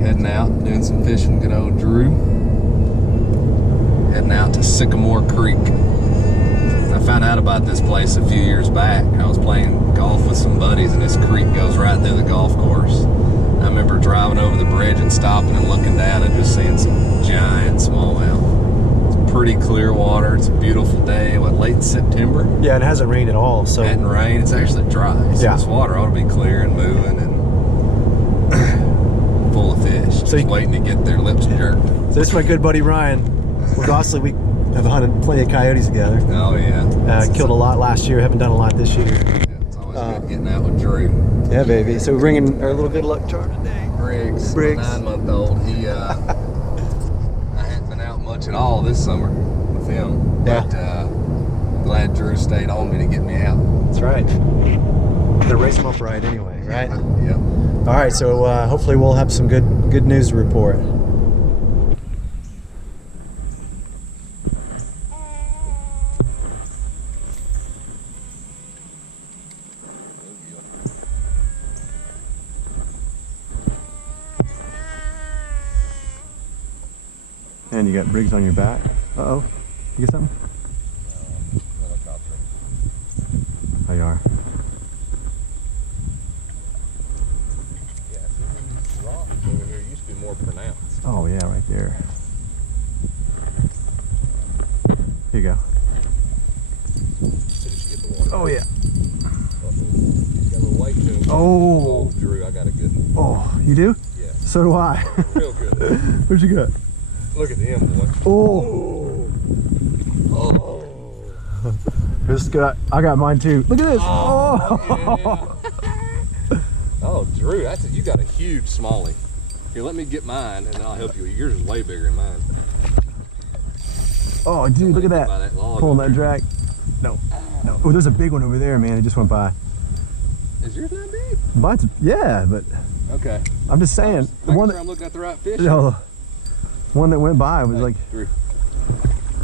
Heading out, doing some fishing, good old Drew. Heading out to Sycamore Creek. I found out about this place a few years back. I was playing golf with some buddies and this creek goes right through the golf course. I remember driving over the bridge and stopping and looking down and just seeing some giant smallmouth. It's pretty clear water. It's a beautiful day. What, late September? Yeah, and it hasn't rained at all. So it hadn't rained. It's actually dry. So this water ought to be clear and moving and full of fish. So just waiting to get their lips jerked. So this is my good buddy Ryan. Well, obviously we have hunted plenty of coyotes together. Oh yeah. Killed a lot last year. Haven't done a lot this year. Yeah, it's always good getting out with Drew. Yeah, baby. So we're bringing our little good luck charm today. Briggs. 9-month-old. He, I hadn't been out much at all this summer with him. Yeah. But glad Drew stayed on me to get me out. That's right. Gotta race him up right anyway, right? Yep. All right. So hopefully we'll have some good news to report. And you got Briggs on your back. Uh-oh. You get something? Helicopter. Oh, you are. Yeah, see these rocks over here used to be more pronounced. Oh, yeah, right there. Here you go. As soon as you get the water. Oh, yeah. You got a little weight to him. Oh. Drew, I got a good one. Oh, you do? Yeah. So do I. Real good. What'd you get? Look at him, boy. Oh. Oh. I got mine too. Look at this. Oh. Yeah. Oh, Drew, you got a huge smallie. Here, let me get mine and I'll help you. Yours is way bigger than mine. Oh, dude, look at that. Pulling that drag. No. No. Oh, there's a big one over there, man. It just went by. Is yours that big? Mine's, yeah, but. Okay. I'm just saying. The one that I'm looking at the right fish. No. One that went by was like. Drew.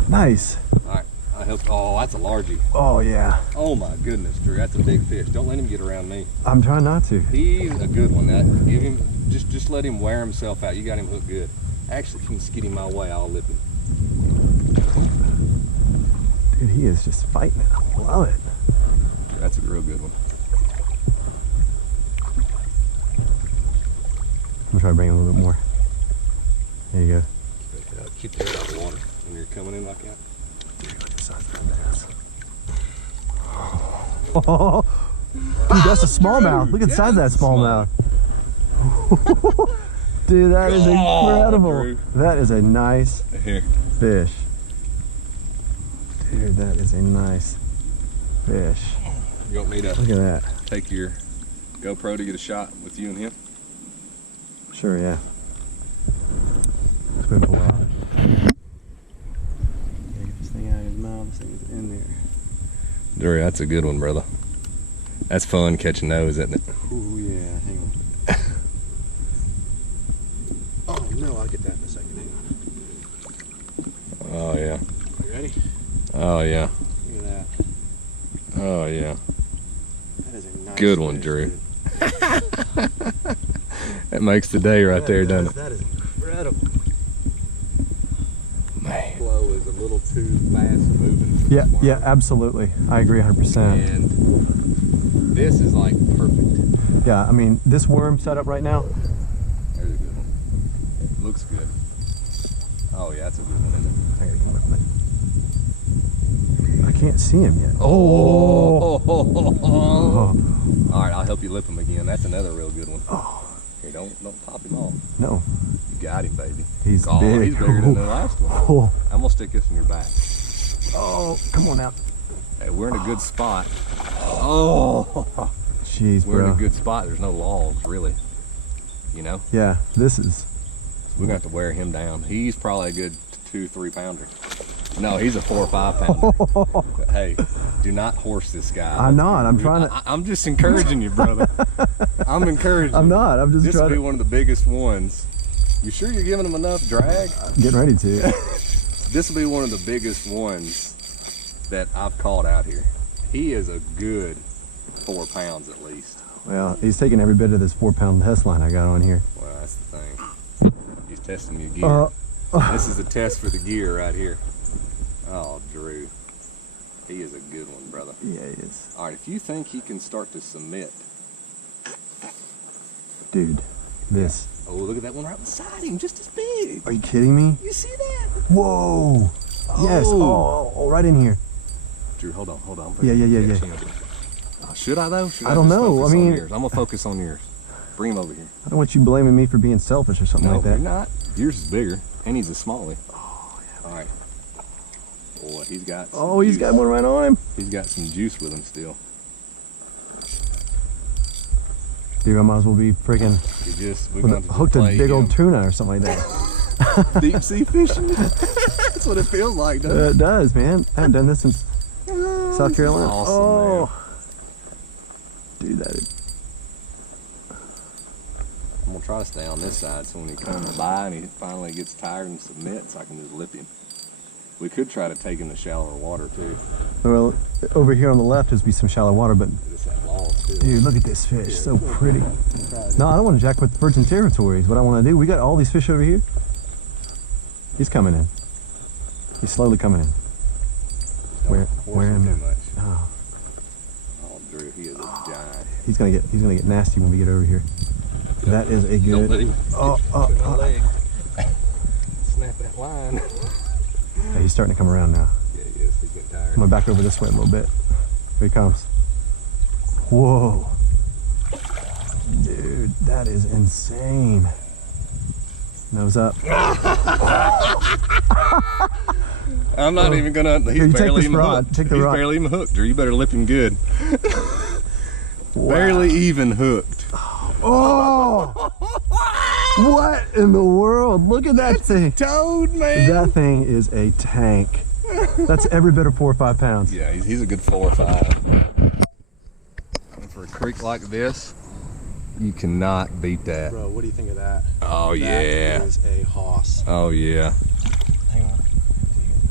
Nice. All right. I helped. Oh, that's a largie. Oh, yeah. Oh, my goodness, Drew. That's a big fish. Don't let him get around me. I'm trying not to. He's a good one. Give him, just let him wear himself out. You got him hooked good. Actually, if you can skid him my way, I'll lip him. Dude, he is just fighting it. I love it. That's a real good one. I'm gonna try to bring him a little bit more. There you go. Keep your head out of the water when you're coming in like that. Dude, look at the size of that bass. Oh, dude, that's a smallmouth. Look at the size of that smallmouth. Dude, that is incredible. Drew. That is a nice Here. fish. Dude, that is a nice fish. You want me to Look at that. take your GoPro to get a shot with you and him? Sure, yeah. It's been a while. Get this thing out of his mouth. This thing is in there. Drew, that's a good one, brother. That's fun catching those, isn't it? Ooh, yeah. Hang on. Oh, no, I'll get that in a second. Hang on. Oh, yeah. You ready? Oh, yeah. Look at that. Oh, yeah. That is a nice Good one, fish, Drew. dude. That makes the day right there, doesn't it? That is incredible. Man. Flow is a little too fast moving. Yeah, yeah, absolutely. I agree 100%. And this is like perfect. Yeah, I mean, this worm setup right now. There's a good one. It looks good. Oh, yeah, that's a good one, isn't it? I gotta get him. I can't see him yet. Oh. All right, I'll help you lip him again. That's another real good one. Oh. Hey, don't pop him off. No. You got him, baby. He's big. He's bigger than the last one. Oh. I'm gonna stick this in your back. Oh, come on now. Hey, we're in a good spot. Oh. Jeez, We're bro. in a good spot. There's no logs, really. You know? Yeah, this is. We're gonna have to wear him down. He's probably a good 2-3 pounder. No, he's a 4 or 5 pounder. But hey, do not horse this guy. I'm not. I'm trying to. I'm just encouraging you, brother. I'm encouraging. I'm not. I'm just this trying will be to. one of the biggest ones. You sure you're giving him enough drag? I'm getting ready to. This will be one of the biggest ones that I've caught out here. He is a good 4 pounds at least. Well, he's taking every bit of this 4-pound test line I got on here. Well, that's the thing. testing your gear. This is a test for the gear right here. Oh, Drew. He is a good one, brother. Yeah, he is. All right, if you think he can start to submit. Dude, this. Oh, look at that one right beside him, just as big. Are you kidding me? You see that? Whoa. Yes. Oh, right in here. Drew, hold on. Yeah. Should I though? I don't know. I mean, I'm gonna focus on yours. Bring him over here. I don't want you blaming me for being selfish or something like that. No, you're not. Yours is bigger, and he's a smallie. Oh, yeah. All right. Boy, he's got. Oh, he's got one right on him. He's got some juice with him still. Dude, I might as well be freaking hooked a big old tuna or something like that. Deep sea fishing. That's what it feels like, doesn't it? It does, man. I haven't done this since South Carolina. Awesome, man. Dude, that is... I'm gonna try to stay on this side so when he comes by and he finally gets tired and submits, I can just lip him. We could try to take him to shallower water too. Well, over here on the left is be some shallow water, but it's that log too. Dude, look at this fish, so pretty. No, I don't want to jack with virgin territories. What I want to do, we got all these fish over here. He's coming in. He's slowly coming in. Where am I? Oh, Drew, he is a giant. He's gonna get nasty when we get over here. That is a good. Don't let him leg. Snap that line. Yeah, he's starting to come around now. Yeah, he is. He's getting tired. I'm gonna back over this way a little bit. Here he comes. Whoa. Dude, that is insane. Nose up. I'm not even gonna. He's barely even hooked. Take the rod. He's barely even hooked. Drew, you better lip him good. Wow. Barely even hooked. Oh! What in the world? Look at that thing. Toad, man. That thing is a tank. That's every bit of 4 or 5 pounds. Yeah, he's a good 4 or 5. And for a creek like this, you cannot beat that. Bro, what do you think of that? Oh, yeah. That is a hoss. Oh, yeah. Hang on.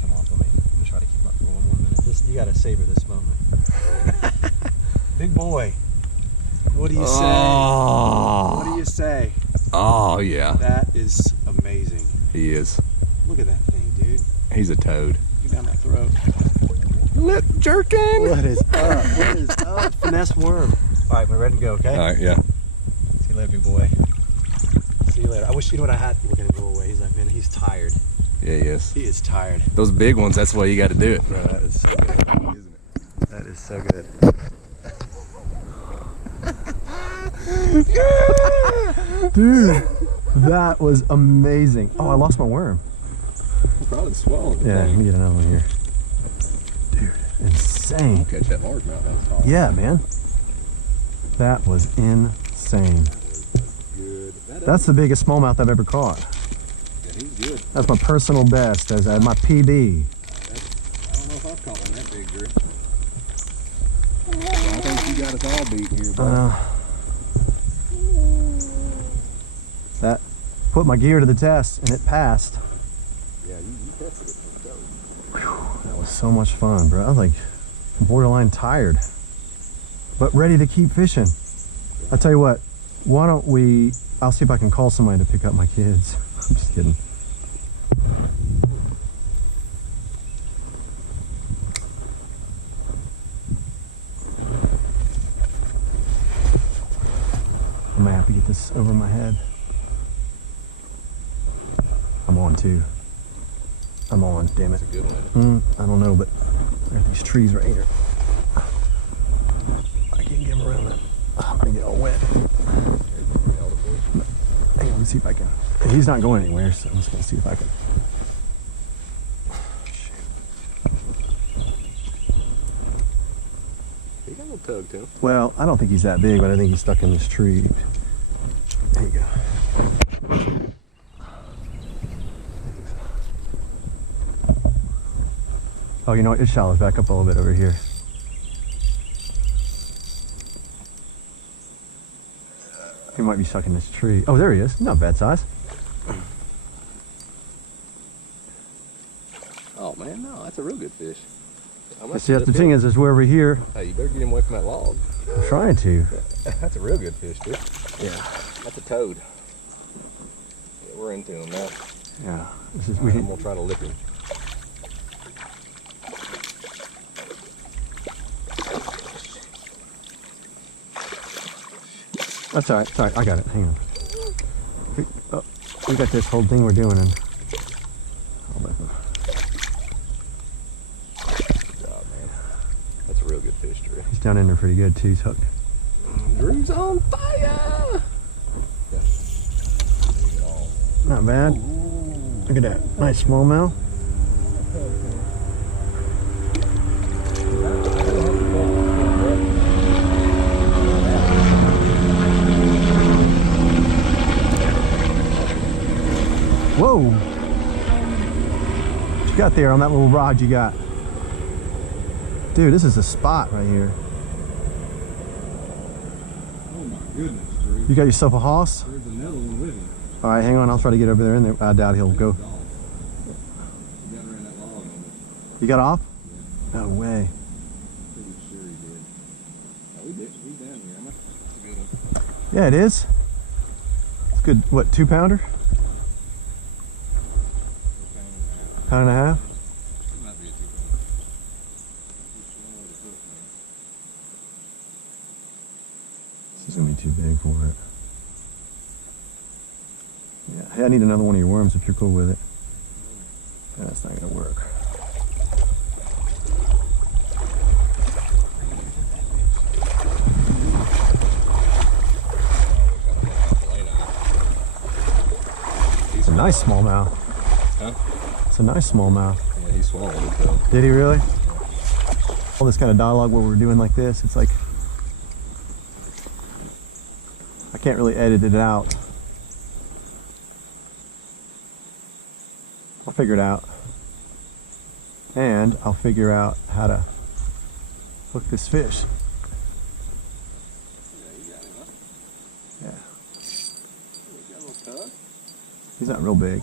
Come on, let me try to keep up for one more minute. You gotta savor this moment. Big boy. What do you say? Oh. What do you say? Oh, yeah. That is amazing. He is. Look at that thing, dude. He's a toad. Get down that throat. Lip jerking. What is up? What is up? Finesse worm. All right, we're ready to go, okay? All right, yeah. See you later, big boy. See you later. I wish, you know what I had? We're gonna go away. He's like, man, he's tired. Yeah, he is. He is tired. Those big ones, that's why you got to do it. Bro, that is so good, isn't it? That is so good. Dude, that was amazing. Oh, I lost my worm. Probably swallowed. Yeah, let me get another one here. Dude, insane. I'll catch that largemouth. That was tall. Yeah, man. That was insane. Good. That's the biggest smallmouth I've ever caught. Yeah, he's good. That's my personal best, as my PB. I don't know if I've caught one that big, Drew. I think you got us all beat here, bro. That put my gear to the test, and it passed. Yeah, you tested it for sure. Whew, that was so much fun, bro. I was like borderline tired, but ready to keep fishing. I'll tell you what, why don't we, I'll see if I can call somebody to pick up my kids. I'm just kidding. I might have to get this over my head. I'm on too. I'm on, damn it. That's a good one. I don't know, but there's these trees right here. I can't get them around that. I'm gonna get all wet. Hang on, let's see if I can. He's not going anywhere, so I'm just gonna see if I can. He got a little tug to him. Well, I don't think he's that big, but I think he's stuck in this tree. There you go. Oh, you know what? It shallows back up a little bit over here. He might be stuck in this tree. Oh, there he is. Not bad size. Oh, man, no, that's a real good fish. See, that's the thing is we're over here. Hey, you better get him away from that log. I'm trying to. That's a real good fish, dude. Yeah. That's a toad. Yeah, we're into him now. Yeah. I'm gonna try to lip him. That's all right. Sorry, I got it. Hang on. We got this whole thing we're doing, and Good job, man. That's a real good fish, Drew. he's down in there pretty good too. He's hooked. Drew's on fire. Yeah. Not bad. Ooh. Look at that. Nice smallmouth. Whoa! What you got there on that little rod you got? Dude, this is a spot right here. Oh my goodness, Drew. You got yourself a hoss? There's another one with him. All right, hang on. I'll try to get over there. In there. I doubt he'll go. You got off? Yeah. No way. Pretty sure he did. Oh, we down here. That's a good one. Yeah, it is. It's good. What, 2 pounder? Pound and a half? It might be a 2 pounder. This is gonna be too big for it. Yeah, hey, I need another one of your worms if you're cool with it. Yeah, that's not gonna work. It's a nice smallmouth. Huh? It's a nice smallmouth. Yeah, he swallowed it though. Did he really? All this kind of dialogue where we're doing like this, it's like I can't really edit it out. I'll figure it out. And I'll figure out how to hook this fish. Yeah, you got him, huh? Yeah. We got a little tug. He's not real big.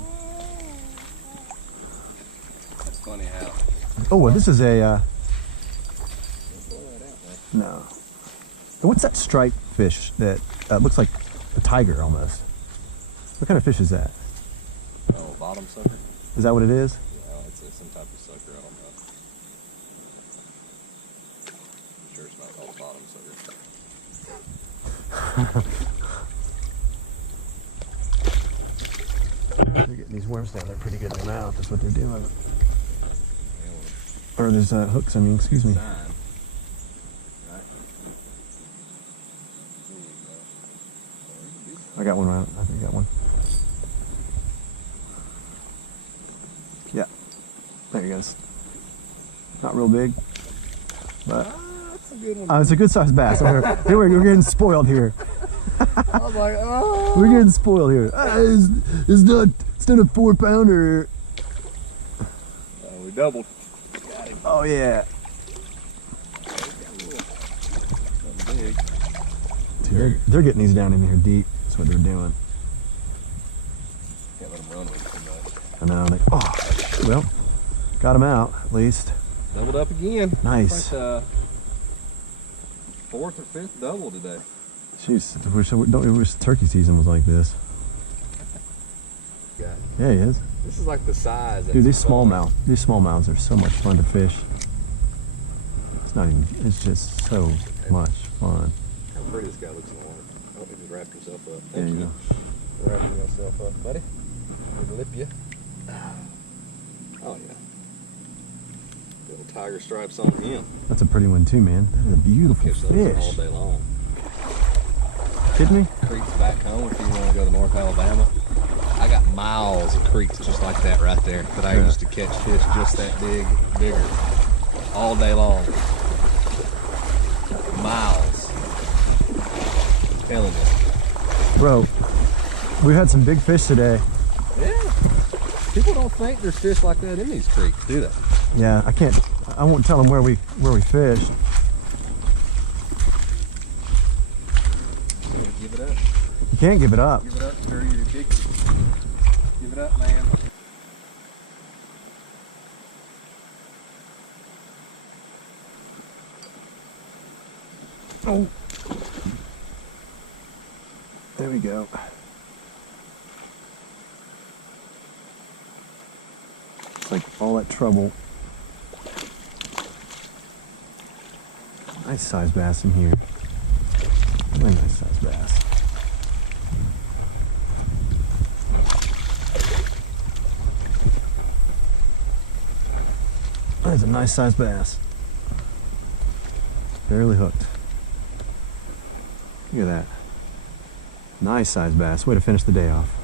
That's funny how. Oh, well, this is a, Blow that out, man. no. What's that striped fish that looks like a tiger almost? What kind of fish is that? Oh, bottom sucker? Is that what it is? Yeah, it's some type of sucker. I don't know. I'm sure it's not called bottom sucker. They're getting these worms down there pretty good in their mouth. That's what they're doing. Or there's hooks, I mean, excuse me. Sign. Right? I got one right. I think I got one. Yeah. There he goes. Not real big, but That's a good one. it's a good sized bass. We're getting spoiled here. I was like, oh. We're getting spoiled here. It's not a 4 pounder. We doubled. Got him. Oh yeah. Something big. Dude, they're getting these down in here deep. That's what they're doing. Can't let them run with too much. I know. Well, got them out at least. Doubled up again. Nice. Like, 4th or 5th double today. Jeez, I wish turkey season was like this. Got it. Yeah, he is. This is like the size. Dude, these smallmouths are so much fun to fish. It's just so much fun. How pretty this guy looks in the water. Oh, he just wrapped himself up. There you go. Wrapping yourself up, buddy. Need to lip you. Oh, yeah. Little tiger stripes on him. That's a pretty one too, man. That is a beautiful Catch those all fish. day long. Kidding me? Creeks back home if you want to go to North Alabama. I got miles of creeks just like that right there that I used to catch fish just that bigger, all day long. Miles. I'm telling you. Bro, we had some big fish today. Yeah. People don't think there's fish like that in these creeks, do they? Yeah, I won't tell them where we fished. Give it up. You can't give it up. Give it up, Drew. You're addicted. Give it up, man. Oh. There we go. Looks like all that trouble. Nice sized bass in here. Really nice sized bass. That's a nice sized bass. Barely hooked. Look at that. Nice sized bass. Way to finish the day off.